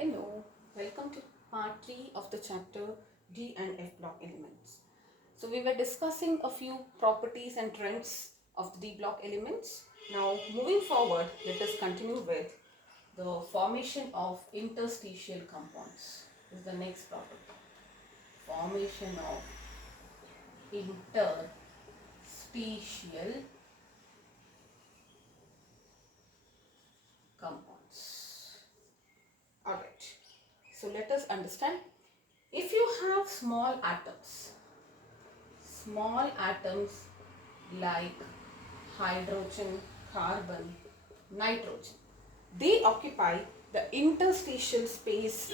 Hello, welcome to part 3 of the chapter D and F block elements. So we were discussing a few properties and trends of the D block elements. Now moving forward, let us continue with the formation of interstitial compounds. This is the next property. Formation of interstitial compounds. Alright, so let us understand. If you have small atoms like hydrogen, carbon, nitrogen, they occupy the interstitial space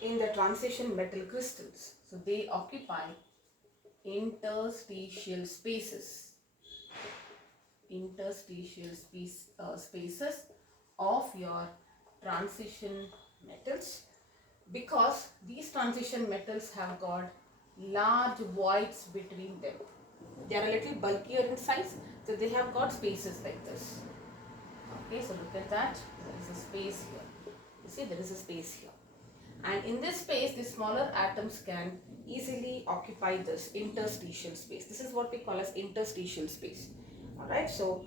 in the transition metal crystals. So they occupy interstitial spaces of your transition metals, because these transition metals have got large voids between them. They are a little bulkier in size, so they have got spaces like this. Okay, so look at that. There is a space here. You see, there is a space here. And in this space, the smaller atoms can easily occupy this interstitial space. This is what we call as interstitial space. Alright, so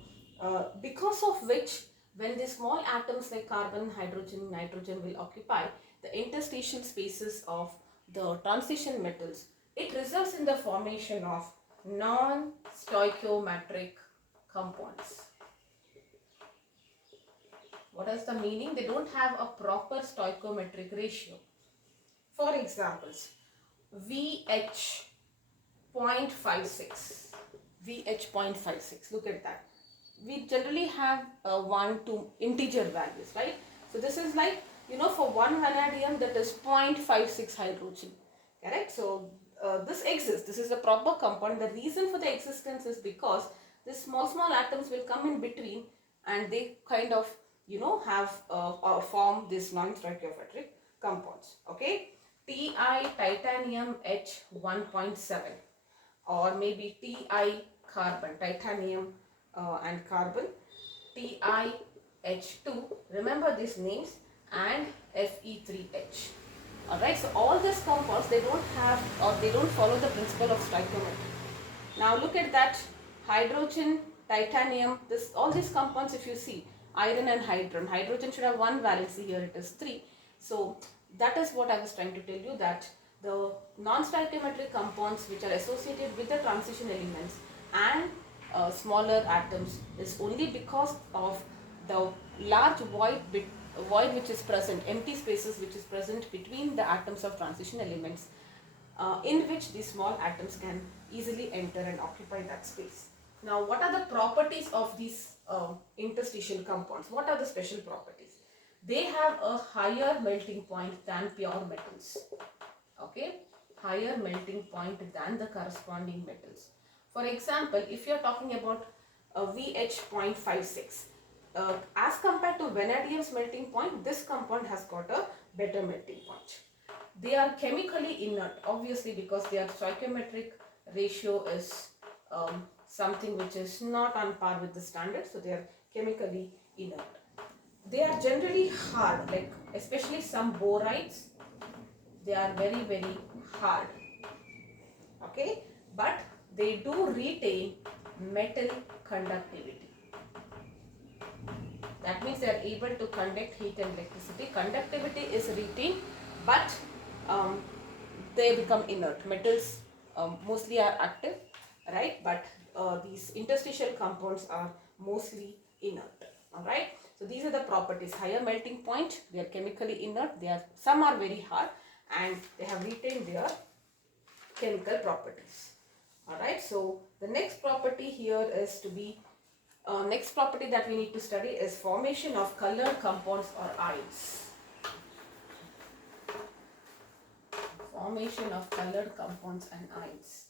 because of which, when the small atoms like carbon, hydrogen, nitrogen will occupy the interstitial spaces of the transition metals, it results in the formation of non-stoichiometric compounds. What is the meaning? They don't have a proper stoichiometric ratio. For examples, VH.56. VH.56. Look at that. We generally have 1 to integer values, right? So this is like, for one vanadium, that is 0.56 hydrogen. Correct? So this exists. This is a proper compound. The reason for the existence is because these small atoms will come in between and they kind of have form this non-stoichiometric compounds. Okay, Ti titanium H 1.7, or maybe Ti carbon, titanium and carbon, Ti H2. Remember these names, and Fe3H. Alright, so all these compounds, they don't have, or they don't follow the principle of stoichiometry. Now look at that: hydrogen, titanium, all these compounds, if you see, iron and hydrogen should have one valency, here it is 3. So that is what I was trying to tell you, that the non-stoichiometric compounds which are associated with the transition elements and smaller atoms is only because of the large void which is present, empty spaces which is present between the atoms of transition elements, in which these small atoms can easily enter and occupy that space. Now, what are the properties of these interstitial compounds? What are the special properties? They have a higher melting point than pure metals. Okay, higher melting point than the corresponding metals. For example, if you are talking about VH.56, as compared to vanadium's melting point, this compound has got a better melting point. They are chemically inert, obviously, because their stoichiometric ratio is something which is not on par with the standard, so they are chemically inert. They are generally hard, like especially some borides, they are very hard. Okay, but they do retain metal conductivity. That means they are able to conduct heat and electricity. Conductivity is retained, but they become inert. Metals mostly are active, right? But these interstitial compounds are mostly inert. All right. So these are the properties: higher melting point, they are chemically inert. Some are very hard, and they have retained their chemical properties. All right. So the next property here is to be next property that we need to study is formation of colored compounds or ions. Formation of colored compounds and ions.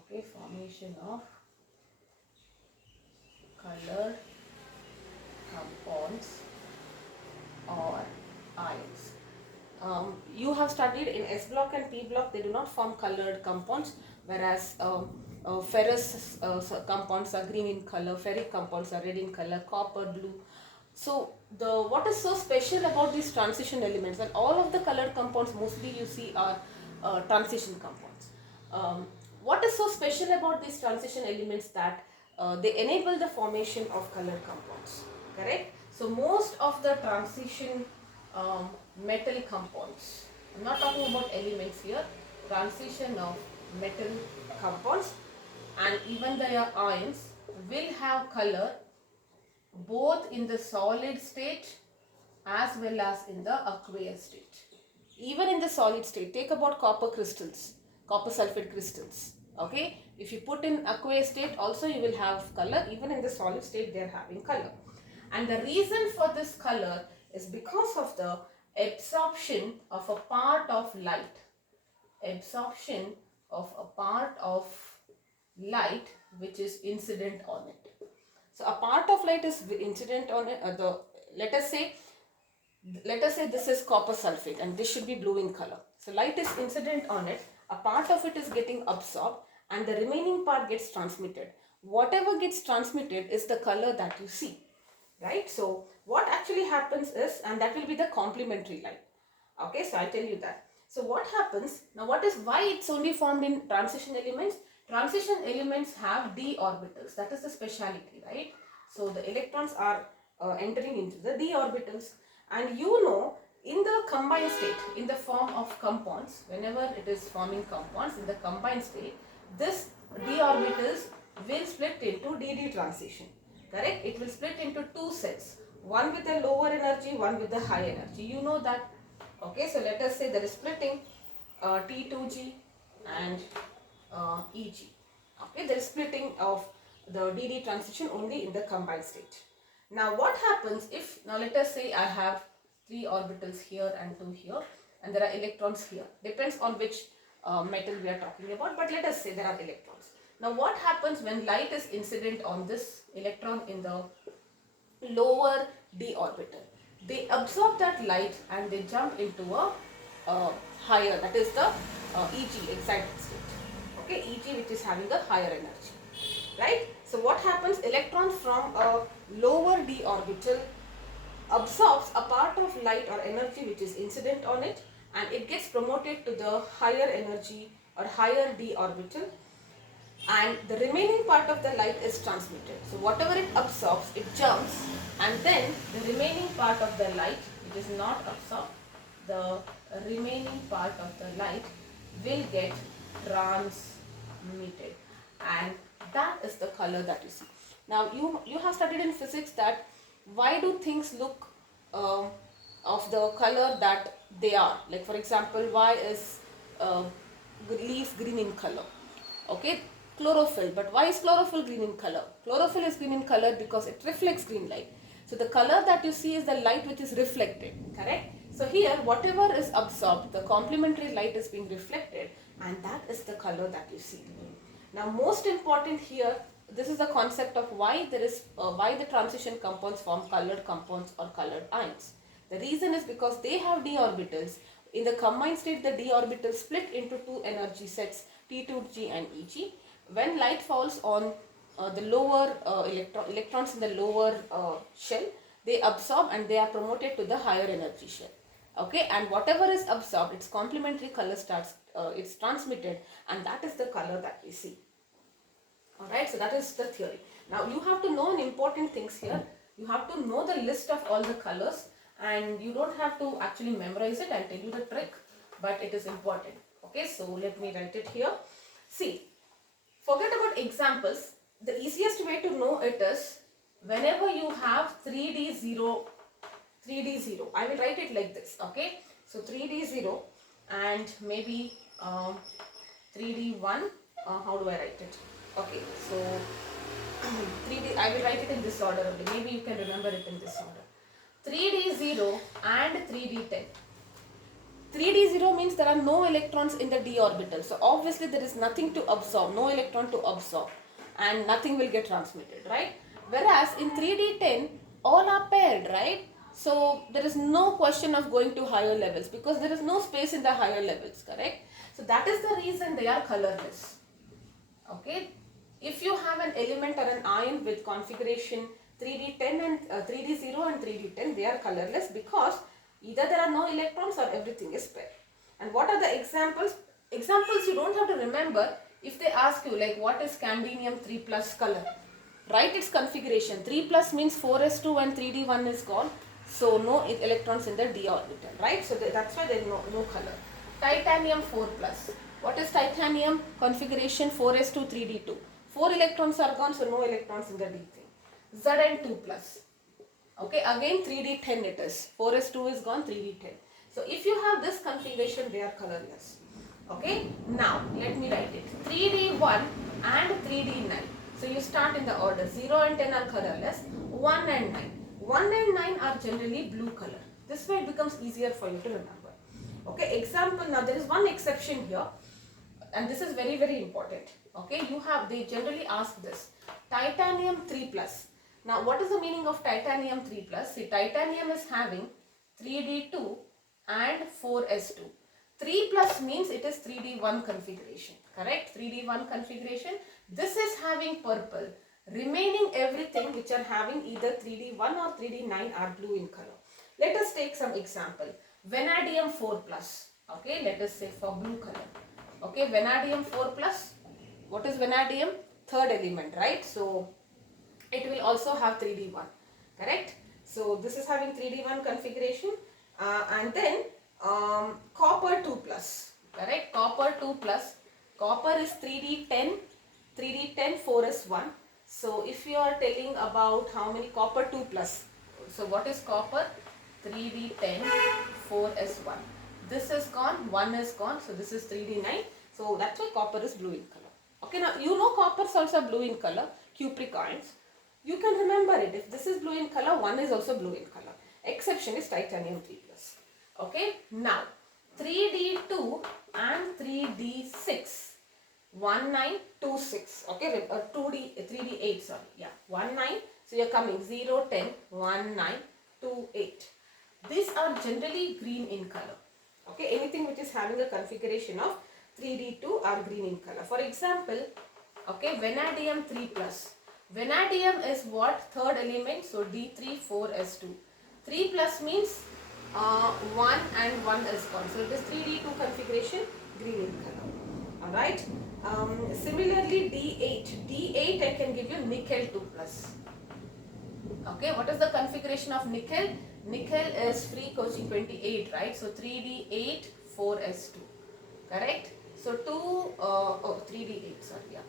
Okay, formation of colored compounds or ions. You have studied in S block and P block, they do not form colored compounds, whereas ferrous compounds are green in color, ferric compounds are red in color, copper, blue. So what is so special about these transition elements, and all of the colored compounds mostly you see are transition compounds. What is so special about these transition elements that they enable the formation of colored compounds, correct? So most of the transition metal compounds, I'm not talking about elements here, transition of metal compounds and even their ions will have color both in the solid state as well as in the aqueous state. Even in the solid state, take about copper crystals, copper sulfate crystals. Okay, if you put in aqueous state also you will have color. Even in the solid state they are having color. And the reason for this color is because of the absorption of a part of light. Absorption of a part of light which is incident on it. So a part of light is incident on it. Let us say this is copper sulfate and this should be blue in color. So light is incident on it, a part of it is getting absorbed and the remaining part gets transmitted. Whatever gets transmitted is the color that you see, right? So what actually happens is, and that will be the complementary light. Okay, so I'll tell you that. So what happens, now why it's only formed in transition elements? Transition elements have d orbitals, that is the speciality, right? So the electrons are entering into the d orbitals, and you know in the combined state, in the form of compounds, whenever it is forming compounds in the combined state, this d orbitals will split into dd transition, correct? It will split into two sets, one with a lower energy, one with a high energy, you know that. Okay, so let us say there is splitting T2G and EG. Okay, there is splitting of the DD transition only in the combined state. Now what happens if, now let us say I have 3 orbitals here and 2 here and there are electrons here. Depends on which metal we are talking about, but let us say there are electrons. Now what happens when light is incident on this electron in the lower d orbital? They absorb that light and they jump into a higher, that is the EG, excited state. Okay, EG which is having a higher energy, right? So what happens, electrons from a lower d orbital absorbs a part of light or energy which is incident on it and it gets promoted to the higher energy or higher d orbital, and the remaining part of the light is transmitted. So whatever it absorbs, it jumps, and then the remaining part of the light, which is not absorbed, the remaining part of the light will get transmitted, and that is the color that you see. Now you have studied in physics that why do things look of the color that they are. Like for example, why is leaf green in color? Okay, chlorophyll. But why is chlorophyll green in color? Chlorophyll is green in color because it reflects green light. So the color that you see is the light which is reflected, correct? So here whatever is absorbed, the complementary light is being reflected, and that is the color that you see. Now most important here, this is the concept of why there is why the transition compounds form colored compounds or colored ions. The reason is because they have d orbitals. In the combined state, the d orbitals split into two energy sets, T2G and EG. When light falls on the lower electrons in the lower shell, they absorb and they are promoted to the higher energy shell. Okay, and whatever is absorbed, its complementary color starts, it's transmitted, and that is the color that we see. Alright, so that is the theory. Now you have to know an important things here. You have to know the list of all the colors, and you don't have to actually memorize it. I'll tell you the trick, but it is important. Okay, so let me write it here. See, forget about examples. The easiest way to know it is whenever you have 3D0, I will write it like this. Okay, so 3D0 and maybe 3D1. How do I write it? Okay, so 3D, I will write it in this order only. Maybe you can remember it in this order. 3D0 and 3D10. 3D0 means there are no electrons in the d orbital. So obviously there is nothing to absorb, no electron to absorb, and nothing will get transmitted, right? Whereas in 3D10, all are paired, right? So there is no question of going to higher levels because there is no space in the higher levels, correct? So that is the reason they are colorless. Okay, if you have an element or an ion with configuration 3d10 and 3d0 and 3d10, they are colorless because either there are no electrons or everything is paired. And what are the examples? Examples you don't have to remember. If they ask you like what is scandium 3 plus color, write its configuration. 3 plus means 4s2 and 3d1 is gone, so no electrons in the d orbital, right? So that's why there is no color. Titanium 4 plus. What is titanium? Configuration 4s2 3d2. 4 electrons are gone, so no electrons in the d thing. Zn 2 plus. Okay, again 3d10 it is. 4s2 is gone, 3d10. So if you have this configuration, they are colorless. Okay, now let me write it. 3d1 and 3d9. So you start in the order. 0 and 10 are colorless. 1 and 9. 1 and 9 are generally blue color. This way it becomes easier for you to remember. Okay, example, now there is one exception here, and this is very, very important. Okay, they generally ask this. Titanium 3 plus. Now what is the meaning of titanium 3 plus? See, titanium is having 3d2 and 4s2. 3 plus means it is 3d1 configuration, correct? 3d1 configuration. This is having purple. Remaining everything which are having either 3d1 or 3d9 are blue in color. Let us take some example. Vanadium 4 plus. Okay, let us say for blue color. Okay, vanadium 4 plus. What is vanadium? Third element, right? So it will also have 3d1, correct? So this is having 3d1 configuration, and then copper 2 plus, correct? Copper 2 plus. Copper is 3d10, 3d10 4s1. So if you are telling about how many copper 2 plus, so what is copper? 3d10 4s1. This is gone, 1 is gone, so this is 3d9. So that's why copper is blue in color. Okay, now you know copper is also blue in color, cupric ions. You can remember it. If this is blue in color, 1 is also blue in color. Exception is titanium 3 plus. Okay, now 3d2 and 3d6. 1926. Okay, 3d8, sorry. Yeah, 19. So you're coming 0, 10, 1, 9, 2, 8. These are generally green in color. Okay, anything which is having a configuration of 3d2 are green in color. For example, okay, vanadium 3 plus. Vanadium is what? Third element, so d3 4s2. 3 plus means 1 and 1 is gone. So it is 3d2 configuration, green in color. Alright. Similarly, d8. D8 I can give you nickel 2 plus. Okay, what is the configuration of nickel? Nickel is free Cauchy 28, right? So 3d8 4s2. Correct? So 3d8, sorry, yeah.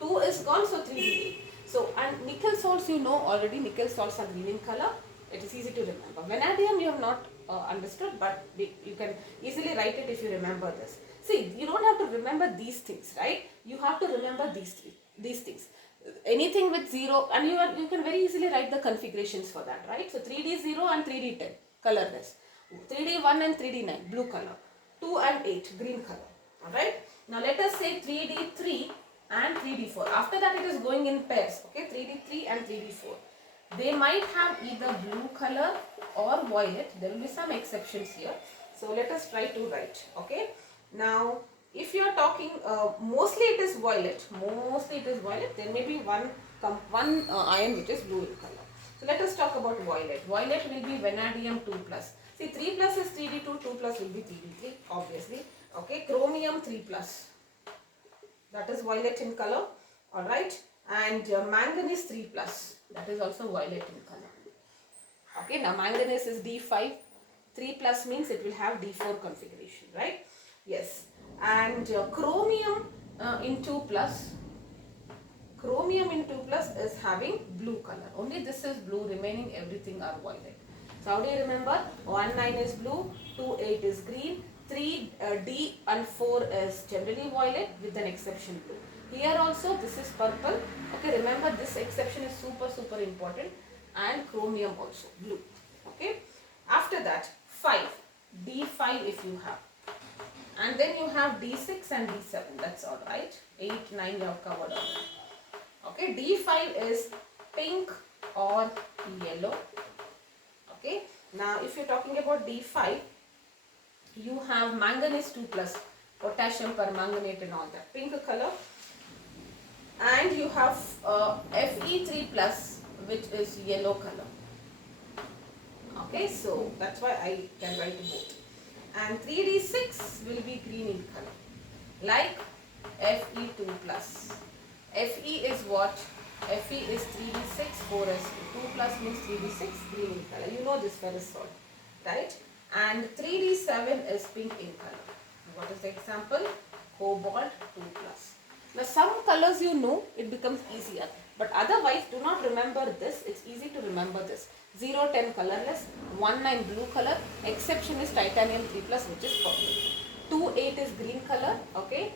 2 is gone, so 3d8. So, and nickel salts, you know already, nickel salts are green in color. It is easy to remember. Vanadium you have not understood, but you can easily write it if you remember this. See, you don't have to remember these things, right? You have to remember these things. Anything with 0, and you can very easily write the configurations for that, right? So 3d0 and 3d10, colorless. 3d1 and 3d9, blue color. 2 and 8, green color. Alright? Now let us say 3d3 and 3d4. After that it is going in pairs. Okay, 3d3 and 3d4. They might have either blue color or violet. There will be some exceptions here. So let us try to write. Okay. Now if you are talking, mostly it is violet. There may be one ion which is blue in color. So let us talk about violet. Violet will be vanadium 2 plus. See, 3 plus is 3d2, 2 plus will be 3d3, obviously. Okay, chromium 3 plus. That is violet in color. Alright. And manganese 3 plus. That is also violet in color. Okay, now manganese is d5. 3 plus means it will have d4 configuration, right? Yes. And chromium in 2 plus. Chromium in 2 plus is having blue color. Only this is blue, remaining everything are violet. So how do you remember? 1, 9 is blue, 2, 8 is green, 3, D and 4 is generally violet with an exception blue. Here also this is purple. Okay, remember this exception is super important, and chromium also blue. Okay. After that 5, D5 if you have. And then you have D6 and D7. That's all right. 8, 9 you have covered already. Okay, D5 is pink or yellow. Okay, now if you're talking about D5, you have manganese 2 plus, potassium permanganate and all that, pink color. and you have Fe3 plus, which is yellow color. Okay, so that's why I can write both. And 3D6 will be green in color, like Fe2 plus. Fe is what? Fe is 3D6, 4s2. 2 plus means 3D6, green in color. You know this ferrous salt, right? And 3D7 is pink in color. What is the example? Cobalt 2 plus. Now some colors you know, it becomes easier. But otherwise, do not remember this. It's easy to remember this. 0, 10 colorless, 1, 9 blue color. Exception is titanium 3 plus, which is purple. 2, 8 is green color. Okay.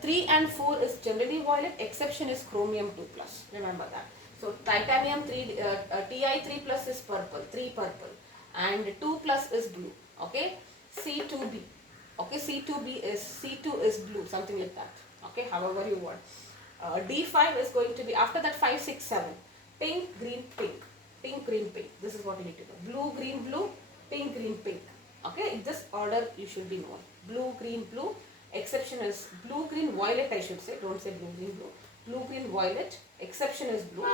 3 and 4 is generally violet. Exception is chromium 2 plus. Remember that. So titanium 3, Ti3 plus is purple. 3 purple. And 2 plus is blue. Okay. C2b. Okay. C2 is blue. Something like that. Okay. However you want. D5 is going to be after that 5, 6, 7. Pink, green, pink. Pink, green, pink. This is what you need to know. Blue, green, blue. Pink, green, pink. Okay. In this order you should be known. Blue, green, blue. Exception is blue, green, violet, I should say. Don't say blue, green, blue. Blue, green, violet. Exception is blue.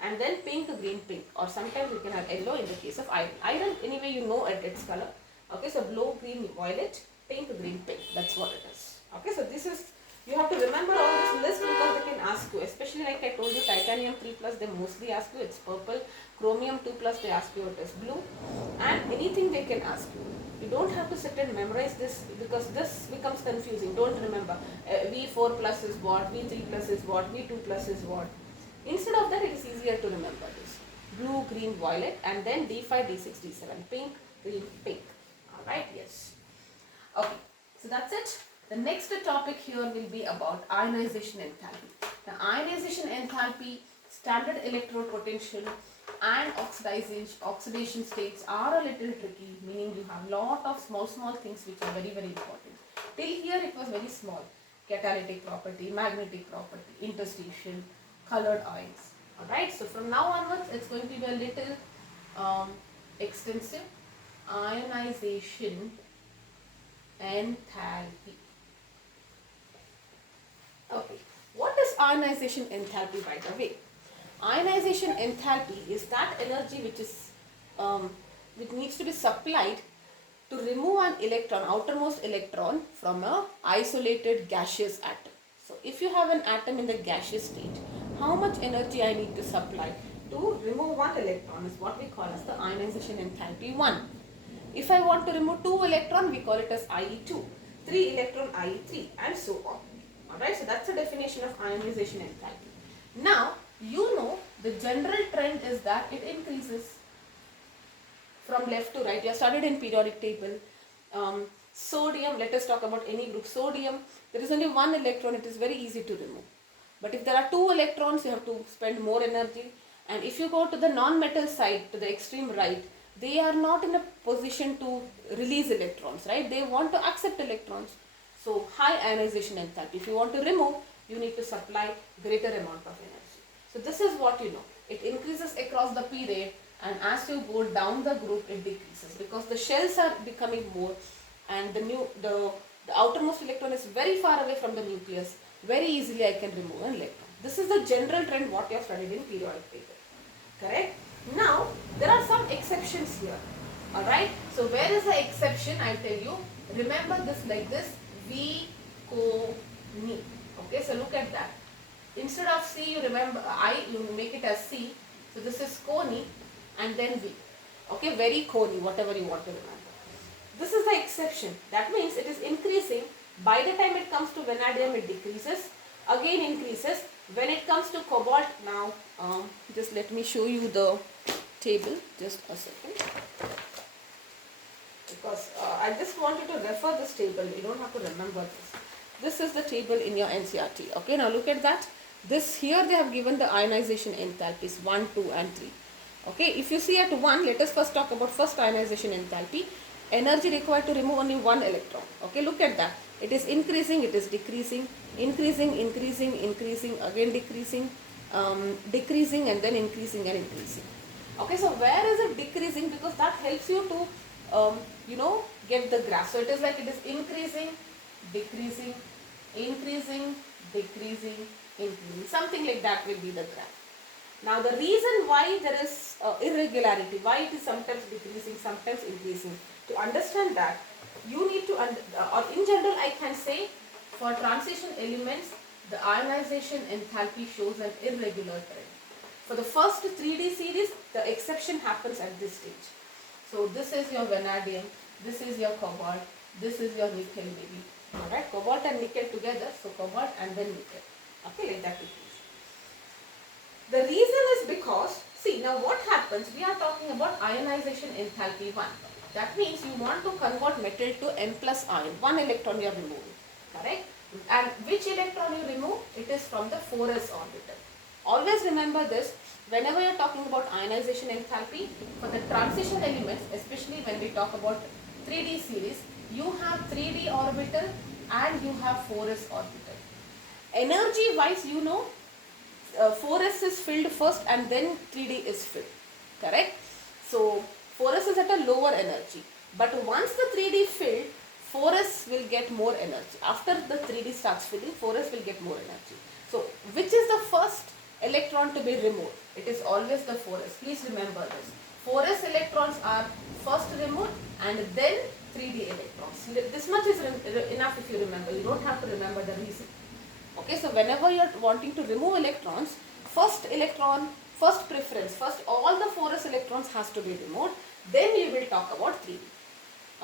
And then pink, green, pink. Or sometimes you can have yellow in the case of iron. Iron, anyway, you know its color. Okay, so blue, green, violet, pink, green, pink. That's what it is. Okay, so this is, you have to remember all this list because they can ask you. Especially like I told you, titanium 3 plus, they mostly ask you, it's purple. Chromium 2 plus, they ask you it is blue. And anything they can ask you. You don't have to sit and memorize this because this becomes confusing. Don't remember V4 plus is what, V3 plus is what, V2 plus is what. Instead of that, it is easier to remember this. Blue, green, violet, and then D5, D6, D7. Pink, green, pink. Alright, yes. Okay, so that's it. The next topic here will be about ionization enthalpy. The ionization enthalpy, standard electrode potential, and oxidation states are a little tricky, meaning you have lot of small things which are very important. Till here it was very small. Catalytic property, magnetic property, interstitial, colored ions. Alright, so from now onwards it's going to be a little extensive. Ionization enthalpy. Okay, what is ionization enthalpy, by the way? Ionization enthalpy is that energy which needs to be supplied to remove an electron, outermost electron, from a isolated gaseous atom. So if you have an atom in the gaseous state, how much energy I need to supply to remove one electron is what we call as the ionization enthalpy 1. If I want to remove 2 electron, we call it as IE2, 3 electron IE3, and so on. Alright, so that's the definition of ionization enthalpy. Now, you know the general trend is that it increases from left to right. You have studied in periodic table. Sodium, let us talk about any group. Sodium, there is only 1 electron, it is very easy to remove. But if there are 2 electrons, you have to spend more energy. And if you go to the non-metal side, to the extreme right, they are not in a position to release electrons, right? They want to accept electrons. So high ionization enthalpy. If you want to remove, you need to supply greater amount of energy. So this is what you know. It increases across the period, and as you go down the group, it decreases because the shells are becoming more, and the outermost electron is very far away from the nucleus. Very easily I can remove an electron. This is the general trend what you have studied in periodic table. Correct? Now there are some exceptions here. Alright. So where is the exception? I tell you. Remember this like this. V, co, ni. Okay. So look at that. Instead of C, you remember I, you make it as C. So this is Koni and then V. Okay, very Koni, whatever you want to remember. This is the exception. That means it is increasing. By the time it comes to vanadium, it decreases. Again increases. When it comes to cobalt, now just let me show you the table. Just a second. Because I just want you to refer this table. You don't have to remember this. This is the table in your NCRT. Okay, now look at that. This here they have given the ionization enthalpies 1, 2 and 3. Okay, if you see at 1, let us first talk about first ionization enthalpy. Energy required to remove only 1 electron. Okay, look at that. It is increasing, it is decreasing, increasing, again decreasing, decreasing and then increasing and increasing. Okay, so where is it decreasing? Because that helps you to, get the graph. So it is like it is increasing, decreasing, increasing, decreasing, increasing. Something like that will be the graph. Now the reason why there is irregularity, why it is sometimes decreasing, sometimes increasing, to understand that you need to, or in general I can say, for transition elements the ionization enthalpy shows an irregular trend. For the first 3D series the exception happens at this stage. So this is your vanadium, this is your cobalt, this is your nickel maybe. Alright, cobalt and nickel together, so cobalt and then nickel. Okay, like that it is. The reason is because, see now what happens, we are talking about ionization enthalpy 1. That means you want to convert metal to N plus ion, 1 electron you are removing, correct? And which electron you remove? It is from the 4s orbital. Always remember this, whenever you are talking about ionization enthalpy, for the transition elements, especially when we talk about 3D series, you have 3D orbital and you have 4s orbital. Energy wise, you know, 4s is filled first and then 3D is filled, correct? So 4s is at a lower energy, but once the 3D filled, 4s will get more energy. After the 3D starts filling, 4s will get more energy. So which is the first electron to be removed? It is always the 4s. Please remember this. 4s electrons are first removed and then 3D electrons. This much is enough if you remember. You don't have to remember the reason. Okay, so whenever you are wanting to remove electrons, first electron, first preference, first all the 4s electrons has to be removed, then you will talk about 3D.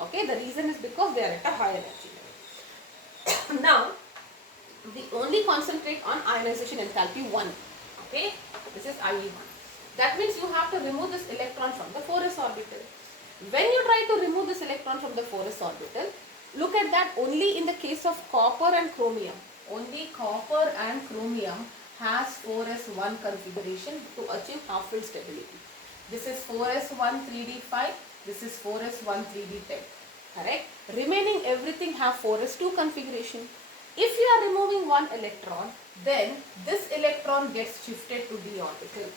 Okay, the reason is because they are at a higher energy level. Now, we only concentrate on ionization enthalpy 1. Okay, this is IE1. That means you have to remove this electron from the 4s orbital. When you try to remove this electron from the 4s orbital, look at that only in the case of copper and chromium. Only copper and chromium has 4s1 configuration to achieve half-field stability. This is 4s1 3d5, this is 4s1 3d10, correct? Remaining everything have 4s2 configuration. If you are removing one electron, then this electron gets shifted to d orbital.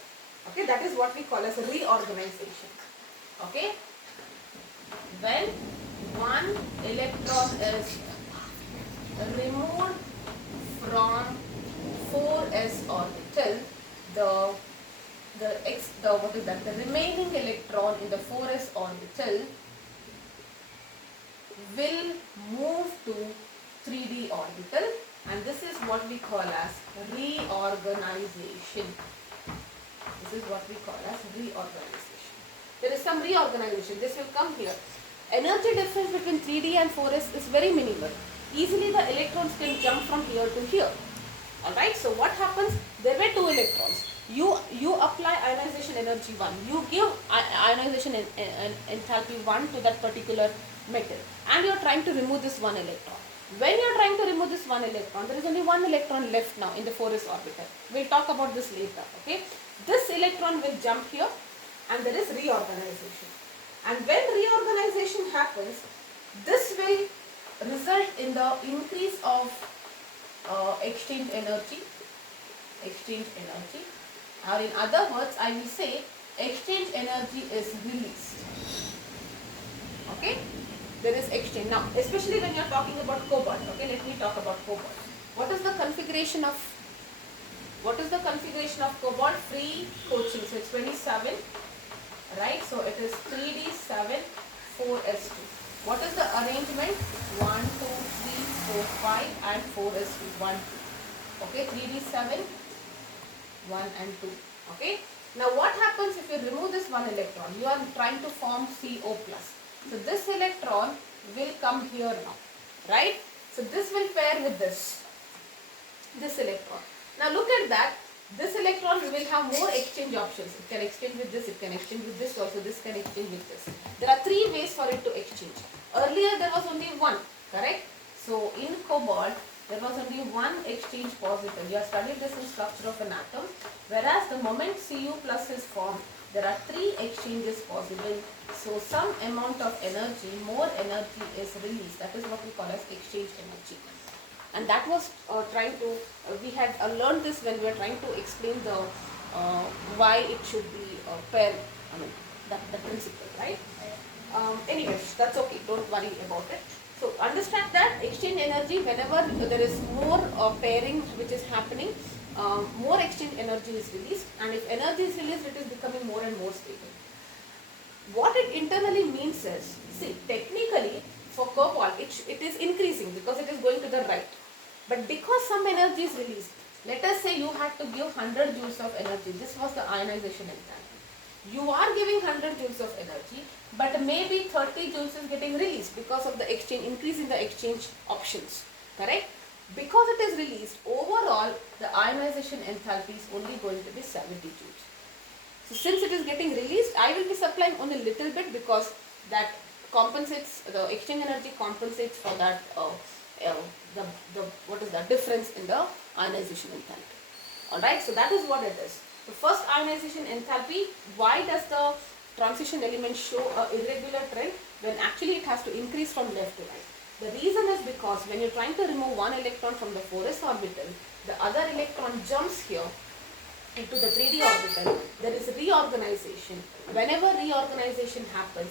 Okay, that is what we call as a reorganization. Okay, when one electron is removed from 4s orbital, the remaining electron in the 4s orbital will move to 3d orbital, and this is what we call as reorganization. This is what we call as reorganization. There is some reorganization. This will come here. Energy difference between 3d and 4s is very minimal. Easily the electrons can jump from here to here. Alright, so what happens? There were 2 electrons. You apply ionization energy 1. You give ionization enthalpy 1 to that particular metal, and you are trying to remove this 1 electron. When you are trying to remove this 1 electron, there is only 1 electron left now in the 4s orbital. We will talk about this later. Okay, this electron will jump here, and there is reorganization. And when reorganization happens, this will result in the increase of exchange energy, or in other words I will say exchange energy is released. Okay, there is exchange. Now especially when you are talking about cobalt, okay, let me talk about cobalt. What is the configuration of cobalt? Free coaching, so it's 27, right? So it is 3d7 4s2. What is the arrangement? 1, 2, 3, 4, 5 and 4s2, 1, 2. Okay, 3d7, 1 and 2. Okay. Now what happens if you remove this 1 electron? You are trying to form CO+. So this electron will come here now, right? So this will pair with this electron. Now look at that. This electron will have more exchange options. It can exchange with this, it can exchange with this also, this can exchange with this. There are 3 ways for it to exchange. Earlier there was only 1, correct? So in cobalt, there was only 1 exchange possible. You have studied this in structure of an atom. Whereas the moment Cu plus is formed, there are 3 exchanges possible. So some amount of energy, more energy is released. That is what we call as exchange energy. And that was we had learned this when we were trying to explain the why it should be paired, the principle, right? Anyways, that's okay, don't worry about it. So understand that exchange energy, whenever there is more pairing which is happening, more exchange energy is released, and if energy is released, it is becoming more and more stable. What it internally means is, see, technically for cobalt it is increasing because it is going to the right, but because some energy is released, let us say you had to give 100 joules of energy. This was the ionization enthalpy. You are giving 100 joules of energy, but maybe 30 joules is getting released because of the exchange, increase in the exchange options, correct? Because it is released, overall the ionization enthalpy is only going to be 70 joules. So since it is getting released, I will be supplying only a little bit because that compensates, the exchange energy compensates for that what is that difference in the ionization enthalpy. Alright, so that is what it is. The first ionization enthalpy, why does the transition element show a irregular trend when actually it has to increase from left to right? The reason is because when you're trying to remove one electron from the 4s orbital, the other electron jumps here into the 3d orbital. There is reorganization. Whenever reorganization happens,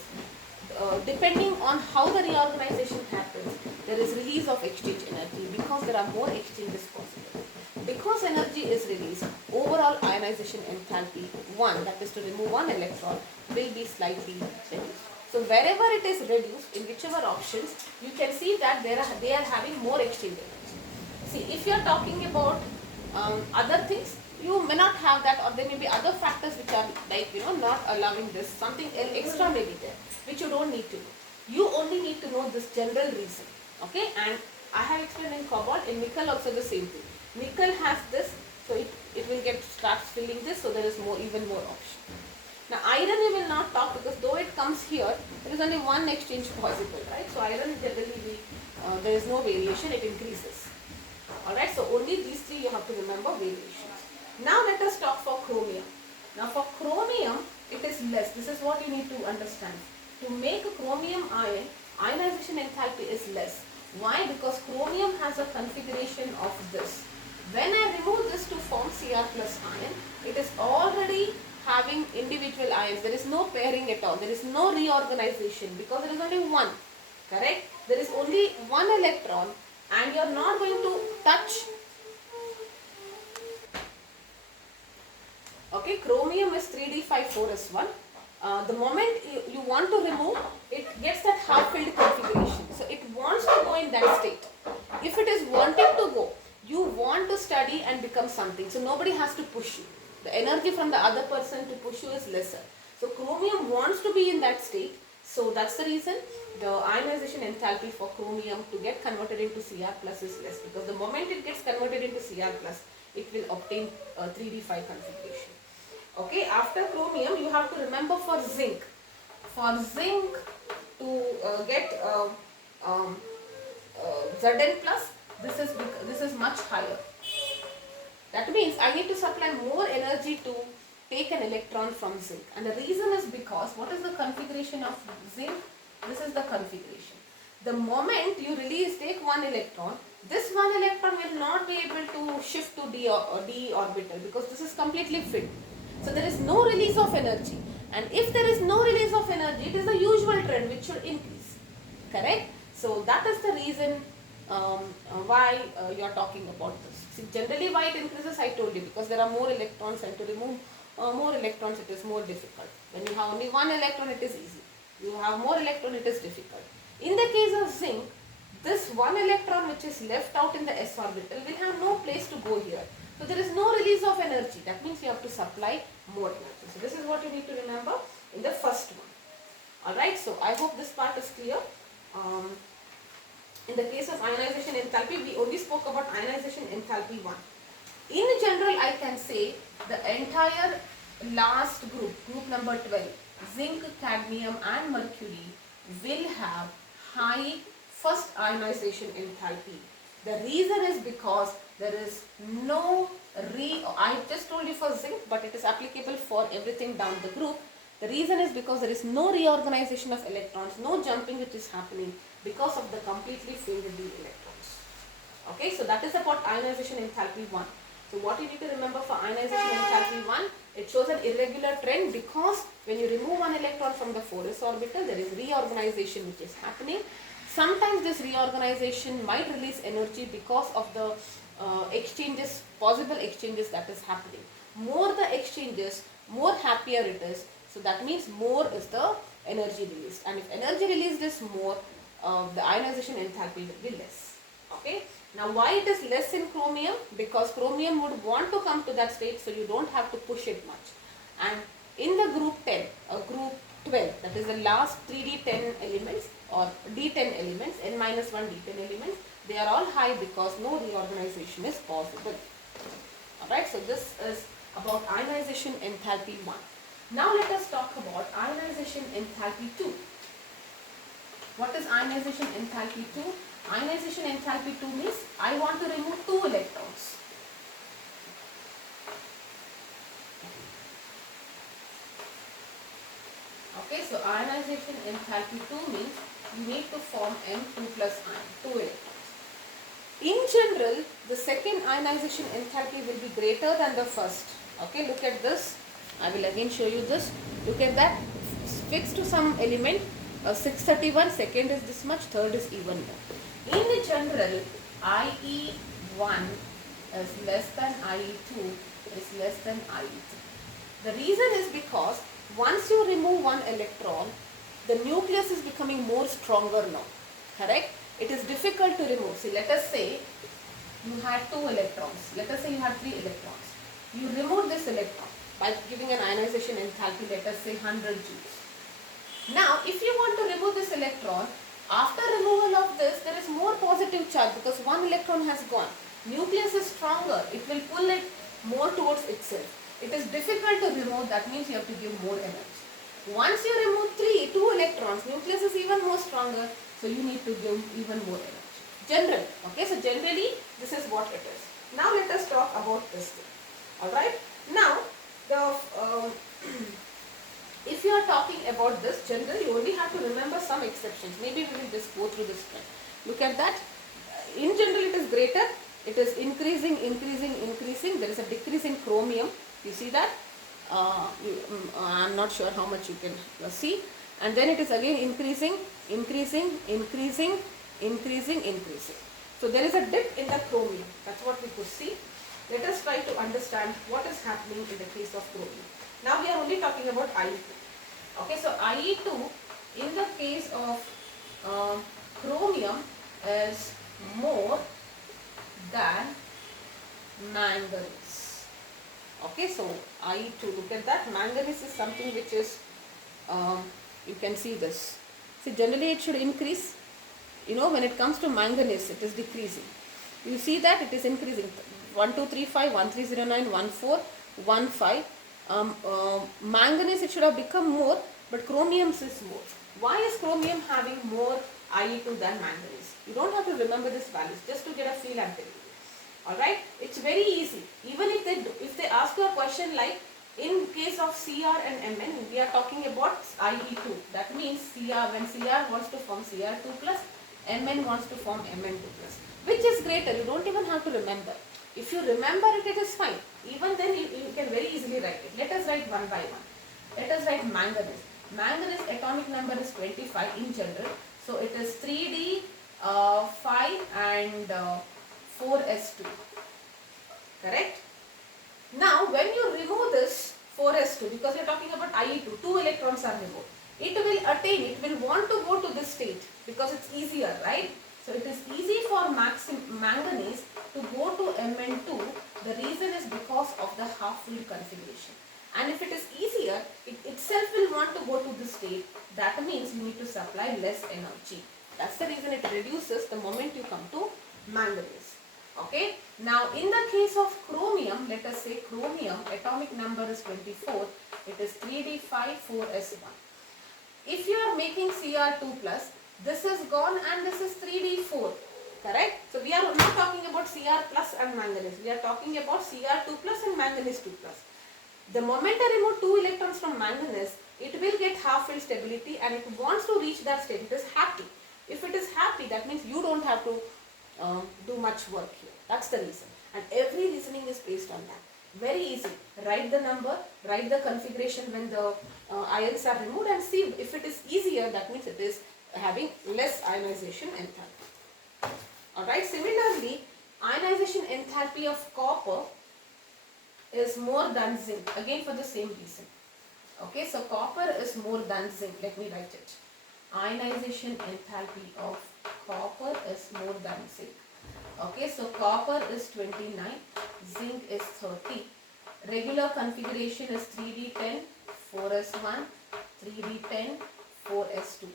depending on how the reorganization happens, there is release of exchange energy because there are more exchanges possible. Because energy is released, overall ionization enthalpy 1, that is to remove one electron, will be slightly reduced. So wherever it is reduced, in whichever options, you can see that they are having more exchange energy. See, if you are talking about other things, you may not have that, or there may be other factors which are like, not allowing this, something extra may be there, which you don't need to know. You only need to know this general reason, okay? And I have explained in cobalt, in nickel also the same thing. Nickel has this, so it will starts filling this, so there is even more option. Now iron we will not talk because though it comes here, there is only one exchange possible, right? So iron generally there is no variation, it increases. Alright, so only these three you have to remember variations. Now let us talk for chromium. Now for chromium, it is less. This is what you need to understand. To make a chromium ion, ionization enthalpy is less. Why? Because chromium has a configuration of this. When I remove this to form Cr plus ion, it is already having individual ions. There is no pairing at all. There is no reorganization because there is only one. Correct? There is only one electron and you are not going to touch. Okay, chromium is 3d54s1. The moment you want to remove, it gets that half-filled configuration. So it wants to go in that state. If it is wanting to go, you want to study and become something. So nobody has to push you. The energy from the other person to push you is lesser. So chromium wants to be in that state. So that's the reason the ionization enthalpy for chromium to get converted into Cr plus is less. Because the moment it gets converted into Cr plus, it will obtain a 3d5 configuration. Okay, after chromium, you have to remember for zinc. For zinc to get Zn plus, this is much higher. That means I need to supply more energy to take an electron from zinc. And the reason is because, what is the configuration of zinc? This is the configuration. The moment you take one electron, this one electron will not be able to shift to d orbital because this is completely filled. So there is no release of energy, and if there is no release of energy, it is the usual trend which should increase, correct? So that is the reason why you are talking about this. See, generally why it increases, I told you, because there are more electrons, and to remove more electrons it is more difficult. When you have only one electron, it is easy. You have more electron, it is difficult. In the case of zinc, this one electron which is left out in the s orbital will have no place to go here. So there is no release of energy. That means you have to supply more energy. So this is what you need to remember in the first one. Alright, so I hope this part is clear. In the case of ionization enthalpy, we only spoke about ionization enthalpy 1. In general, I can say the entire last group number 12, zinc, cadmium and mercury will have high first ionization enthalpy. The reason is because there is no I just told you for zinc, but it is applicable for everything down the group. The reason is because there is no reorganization of electrons, no jumping which is happening because of the completely filled d electrons. Okay, so that is about ionization enthalpy 1. So what you need to remember for ionization enthalpy 1, it shows an irregular trend because when you remove one electron from the 4s orbital, there is reorganization which is happening. Sometimes this reorganization might release energy because of the exchanges, possible exchanges that is happening. More the exchanges, more happier it is. So that means more is the energy released. And if energy released is more, the ionization enthalpy will be less. Okay. Now why it is less in chromium? Because chromium would want to come to that state, so you don't have to push it much. And in the group 10, group 12, that is the last 3D10 elements or D10 elements, N minus 1 D10 elements, they are all high because no reorganization is possible. Alright, so this is about ionization enthalpy 1. Now let us talk about ionization enthalpy 2. What is ionization enthalpy 2? Ionization enthalpy 2 means I want to remove 2 electrons. Okay, so ionization enthalpy 2 means you need to form M2 plus ion, 2 electrons. In general, the second ionization enthalpy will be greater than the first. Okay, look at this. I will again show you this. Look at that. Fixed to some element, 631, second is this much, third is even more. In general, IE1 is less than IE2 is less than IE3. The reason is because once you remove one electron, the nucleus is becoming more stronger now. Correct? It is difficult to remove. See, let us say you had 2 electrons. Let us say you had 3 electrons. You remove this electron by giving an ionization enthalpy, let us say 100 joules. Now, if you want to remove this electron, after removal of this, there is more positive charge because one electron has gone. Nucleus is stronger. It will pull it more towards itself. It is difficult to remove, that means you have to give more energy. Once you remove 2 electrons, nucleus is even more stronger, so you need to give even more energy. General, okay, so generally this is what it is. Now let us talk about this thing. Alright, now if you are talking about this general, you only have to remember some exceptions. Maybe we will just go through this one. Look at that. In general it is greater, it is increasing. There is a decrease in chromium. You see that? I am not sure how much you can see. And then it is again increasing. So there is a dip in the chromium. That's what we could see. Let us try to understand what is happening in the case of chromium. Now we are only talking about IE2. Okay, so IE2 in the case of chromium is more than manganese. Okay, so IE2, look at that. Manganese is something which is, you can see this. See, generally it should increase. You know, when it comes to manganese, it is decreasing. You see that it is increasing. 1, 2, 3, 5, 1, 3, 0, 9, 1, 4, 1, 5. Manganese, it should have become more, but chromium is more. Why is chromium having more IE2 than manganese? You don't have to remember these values, just to get a feel I'm telling you. Alright, it's very easy. Even if they ask you a question like, in case of CR and Mn, we are talking about IE2. That means CR, when CR wants to form CR2 plus, Mn wants to form Mn2 plus. Which is greater? You don't even have to remember. If you remember it, it is fine. Even then you can very easily write it. Let us write one by one. Let us write manganese. Manganese atomic number is 25 in general. So it is 3D, 5 and 4s2. Correct? Now when you remove this 4s2, because we are talking about IE2, 2 electrons are removed. It will want to go to this state because it's easier, right? So it is easy for manganese to go to Mn2. The reason is because of the half-filled configuration. And if it is easier, it itself will want to go to this state. That means you need to supply less energy. That's the reason it reduces the moment you come to manganese. Okay. Now in the case of chromium, let us say chromium atomic number is 24. It is 3D5,4s1. If you are making Cr2 plus, this is gone and this is 3D4. Correct? So we are not talking about Cr plus and manganese. We are talking about Cr2 plus and manganese 2 plus. The moment I remove 2 electrons from manganese, it will get half-filled stability and it wants to reach that state. It is happy. If it is happy, that means you don't have to do much work here. That's the reason. And every reasoning is based on that. Very easy. Write the number, write the configuration when the ions are removed and see if it is easier, that means it is having less ionization enthalpy. Alright, similarly, ionization enthalpy of copper is more than zinc, again for the same reason. Okay, so copper is more than zinc. Let me write it. Ionization enthalpy of copper is more than zinc. Okay, so copper is 29, zinc is 30. Regular configuration is 3d10, 4s1, 3d10, 4s2.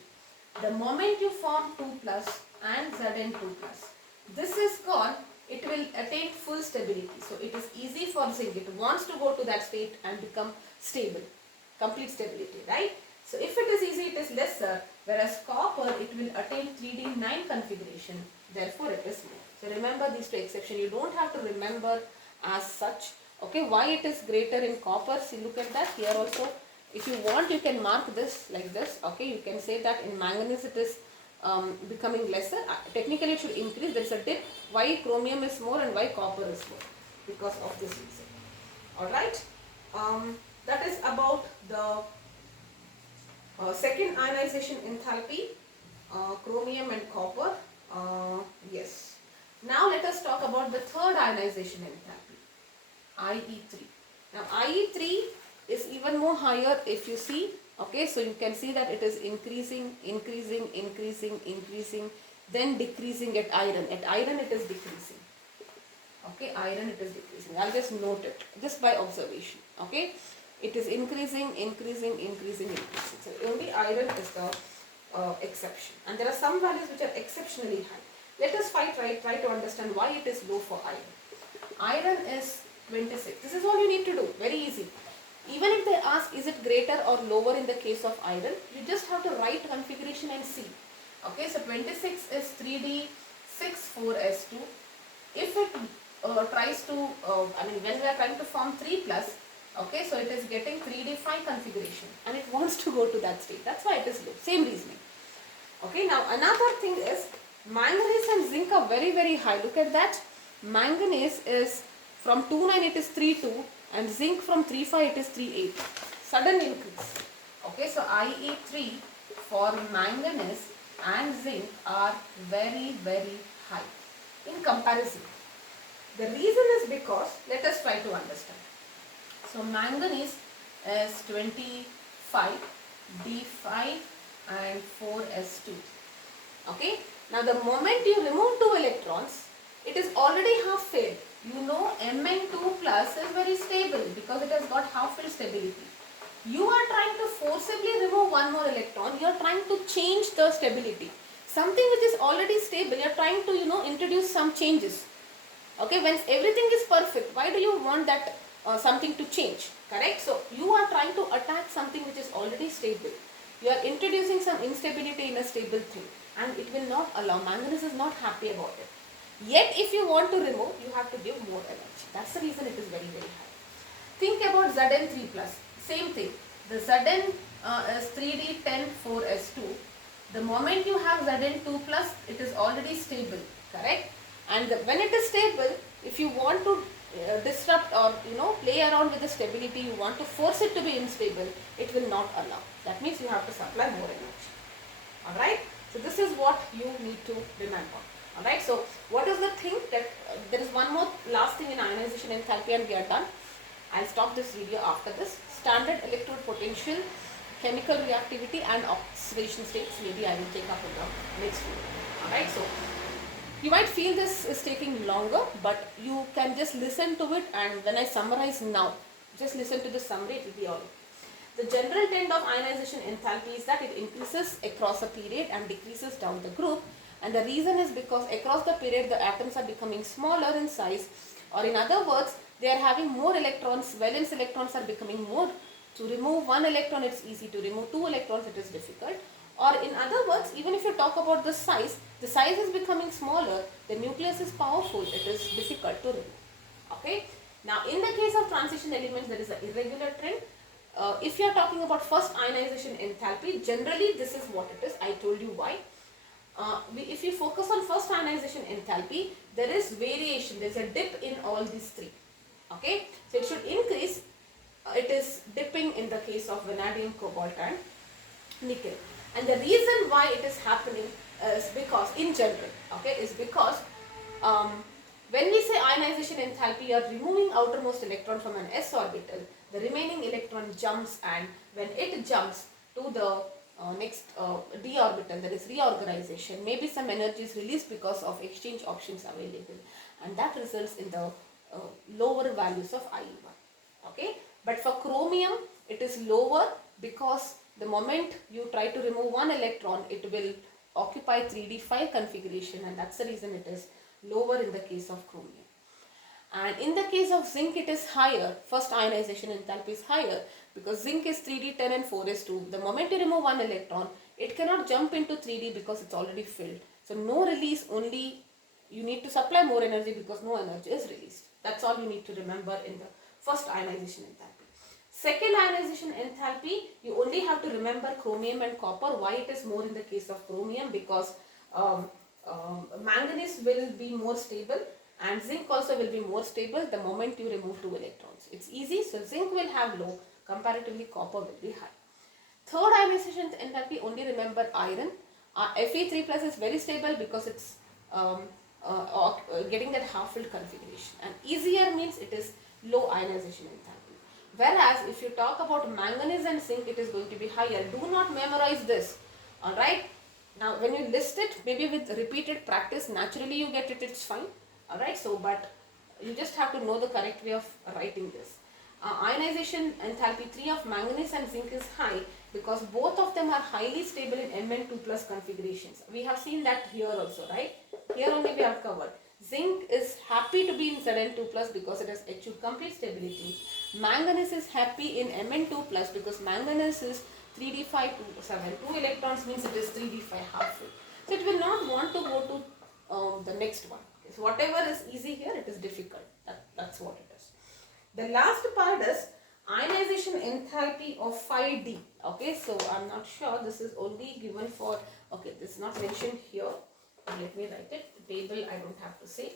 The moment you form 2 plus and Zn 2 plus, this is gone, it will attain full stability. So it is easy for zinc. It wants to go to that state and become stable, complete stability, right? So if it is easy, it is lesser, whereas copper, it will attain 3d9 configuration, therefore it is more. So remember these two exceptions. You don't have to remember as such. Okay, why it is greater in copper? See, look at that here also. If you want, you can mark this like this. Okay, you can say that in manganese it is becoming lesser. Technically it should increase. There is a dip. Why chromium is more and why copper is more? Because of this reason. Alright. That is about the second ionization enthalpy, chromium and copper. Yes. Now let us talk about the third ionization enthalpy, IE3. Now IE3 is even more higher if you see. Okay, so you can see that it is increasing, then decreasing at iron. At iron it is decreasing. Okay, iron it is decreasing. I'll just note it just by observation. Okay, it is increasing. So only iron is the exception, and there are some values which are exceptionally high. Let us try to understand why it is low for iron. Iron is 26. This is all you need to do. Very easy. Even if they ask is it greater or lower in the case of iron, you just have to write configuration and see. Okay, so 26 is 3d6 4s2. If it tries to, when we are trying to form 3 plus, okay, so it is getting 3d5 configuration and it wants to go to that state. That's why it is low. Same reasoning. Okay, now another thing is manganese and zinc are very high. Look at that. Manganese is from 2,9 it is 3,2 and zinc from 3,5 it is 3,8. Sudden increase. Okay, so IE3 for manganese and zinc are very high in comparison. The reason is because, let us try to understand. So manganese is 25, D5 and 4s2. Okay. Now the moment you remove 2 electrons, it is already half filled. You know Mn2 plus is very stable because it has got half filled stability. You are trying to forcibly remove one more electron. You are trying to change the stability. Something which is already stable, you are trying to introduce some changes. Okay, when everything is perfect, why do you want that something to change? Correct? So you are trying to attack something which is already stable. You are introducing some instability in a stable thing, and it will not allow. Manganese is not happy about it. Yet if you want to remove, you have to give more energy. That's the reason it is very high. Think about Zn3 plus. Same thing. The Zn is 3d10 4s2. The moment you have Zn2 plus, it is already stable. Correct? And when it is stable, if you want to disrupt or play around with the stability, you want to force it to be unstable, it will not allow. That means you have to supply more energy. Alright? So this is what you need to remember. Alright? So what is the thing that there is one more last thing in ionization enthalpy and we are done. I'll stop this video after this. Standard electrode potential, chemical reactivity and oxidation states maybe I will take up in the next video. Alright? So you might feel this is taking longer, but you can just listen to it, and when I summarize now, just listen to the summary, it will be all okay. The general trend of ionization enthalpy is that it increases across a period and decreases down the group, and the reason is because across the period the atoms are becoming smaller in size, or in other words, they are having more electrons, valence electrons are becoming more. To remove one electron it's easy, to remove 2 electrons it is difficult. Or in other words, even if you talk about the size is becoming smaller, the nucleus is powerful, it is difficult to remove. Okay. Now in the case of transition elements, there is an irregular trend. If you are talking about first ionization enthalpy, generally this is what it is. I told you why. If you focus on first ionization enthalpy, there is variation, there is a dip in all these three. Okay. So it should increase, it is dipping in the case of vanadium, cobalt and nickel. And the reason why it is happening is because, in general, okay, is because When we say ionization enthalpy, you are removing outermost electron from an s orbital. The remaining electron jumps, and when it jumps to the next d orbital, that is reorganization, maybe some energy is released because of exchange options available, and that results in the lower values of IE1. Okay, but for chromium it is lower because the moment you try to remove one electron, it will occupy 3d file configuration, and that's the reason it is lower in the case of chromium. And in the case of zinc, it is higher. First ionization enthalpy is higher because zinc is 3d10 and 4s2. The moment you remove one electron, it cannot jump into 3d because it's already filled. So no release, only you need to supply more energy because no energy is released. That's all you need to remember in the first ionization enthalpy. Second ionization enthalpy, you only have to remember chromium and copper. Why it is more in the case of chromium? Because manganese will be more stable and zinc also will be more stable the moment you remove 2 electrons. It's easy, so zinc will have low, comparatively copper will be high. Third ionization enthalpy, only remember iron. Fe3 plus is very stable because it's getting that half-filled configuration, and easier means it is low ionization enthalpy. Whereas if you talk about manganese and zinc, it is going to be higher. Do not memorize this, alright. Now when you list it, maybe with repeated practice, naturally you get it, it's fine, alright. So but you just have to know the correct way of writing this. Ionization enthalpy 3 of manganese and zinc is high because both of them are highly stable in Mn2 plus configurations. We have seen that here also, right? Here only we have covered. Zinc is happy to be in Zn2 plus because it has achieved complete stability. Manganese is happy in Mn2 plus because manganese is 3d5 to 7. 2 electrons means it is 3d5 half full. So it will not want to go to the next one. So whatever is easy here, it is difficult. That's what it is. The last part is ionization enthalpy of 5d. Okay, so I'm not sure, this is only given for, okay, this is not mentioned here. Let me write it. Table I don't have to say.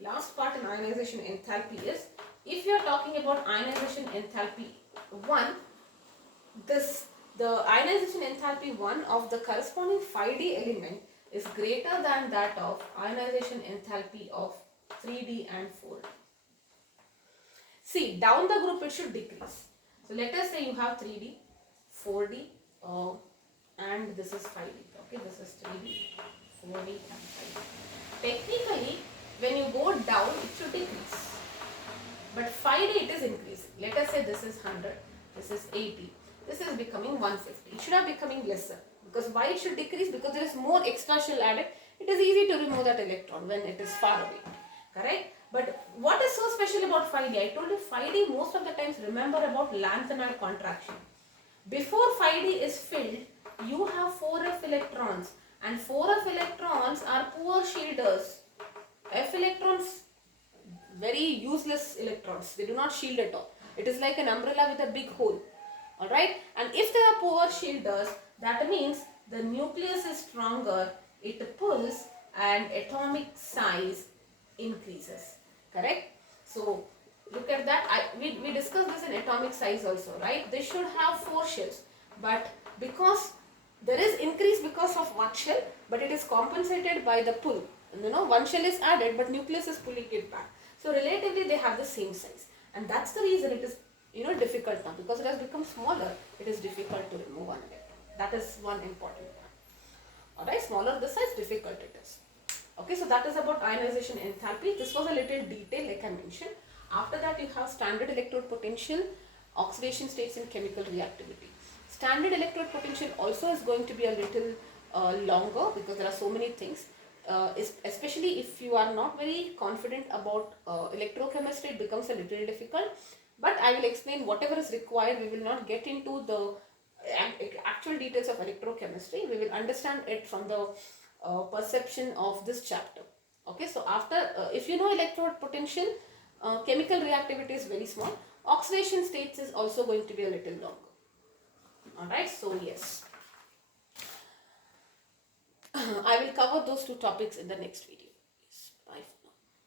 Last part in ionization enthalpy is, if you are talking about ionization enthalpy 1, the ionization enthalpy 1 of the corresponding 5d element is greater than that of ionization enthalpy of 3d and 4d. See, down the group it should decrease. So let us say you have 3d, 4d, and this is 5d. Okay, this is 3d, 4d and 5d. Technically, when you go down, it should decrease. But 5d it is increasing. Let us say this is 100, this is 80, this is becoming 150. It should have becoming lesser. Because why it should decrease? Because there is more extra shell added. It is easy to remove that electron when it is far away. Correct? But what is so special about 5d? I told you 5d most of the times remember about lanthanide contraction. Before 5d is filled, you have 4f electrons, and 4f electrons are poor shielders. F electrons, very useless electrons. They do not shield at all. It is like an umbrella with a big hole. Alright? And if they are poor shielders, that means the nucleus is stronger, it pulls, and atomic size increases. Correct? So look at that. We discussed this in atomic size also, right? They should have 4 shells, but because there is increase because of one shell, but it is compensated by the pull. You know, one shell is added, but nucleus is pulling it back. So relatively they have the same size, and that's the reason it is, you know, difficult now, because it has become smaller. It is difficult to remove one electron. That is one important point. Alright, smaller the size, difficult it is. Okay, so that is about ionization enthalpy. This was a little detail like I mentioned. After that you have standard electrode potential, oxidation states and chemical reactivity. Standard electrode potential also is going to be a little longer because there are so many things. Especially if you are not very confident about electrochemistry, it becomes a little difficult. But I will explain whatever is required. We will not get into the actual details of electrochemistry. We will understand it from the perception of this chapter. Okay, so after if you know electrode potential, chemical reactivity is very small. Oxidation states is also going to be a little longer. Alright, so yes. I will cover those 2 topics in the next video.